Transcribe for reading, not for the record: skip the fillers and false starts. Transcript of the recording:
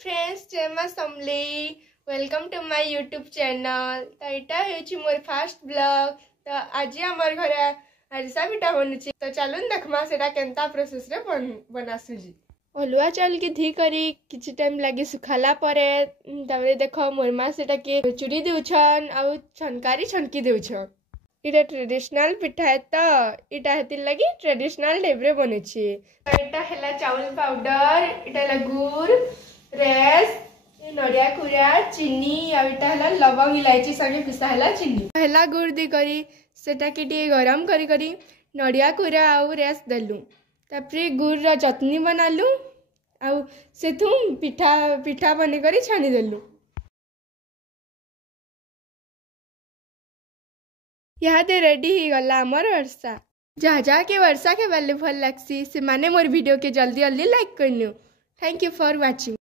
Friends, जय मां Samlei. Welcome to my YouTube channel. तो यहाँ हूँ मोर फास्ट ब्लॉग। तो आज आमर घर आरिसा पिठा बनुची। तो चलून देखमा सेटा केंता प्रोसेस रे बनासुजी। अलुआ चाउल की धी करी किछि टाइम लगी सुखाला परे तामे देखो मोर मा सेटा के चुरी देउछन आ छनकारी छनकी देउछन। इटा ट्रेडिशनल पिठा है तो इटा हेति लगी ट्रेडिशनल टाइप रे बनुची। तो इटा हेला चाउल पाउडर, इटा हेला गुड़, रेस, नड़िया कुरा, चीनी आ इटा हेला लवंग इलायची संगे पिसा हेला चीनी। हेला गुड़ दी करी सेटा के टी गरम करी करी नड़िया कुरा आ रेस देलु। तापरे गुड़ रा चटनी बनालु आ सेथु पिठा पिठा बने करी छानी देलु। यहाँ दे रेडी ही गला आमर वर्षा। जहाँ के वर्षा के बाले भल लगसी से माने मोर वीडियो के जल्दी जल्दी लाइक करनु। Thank you for watching.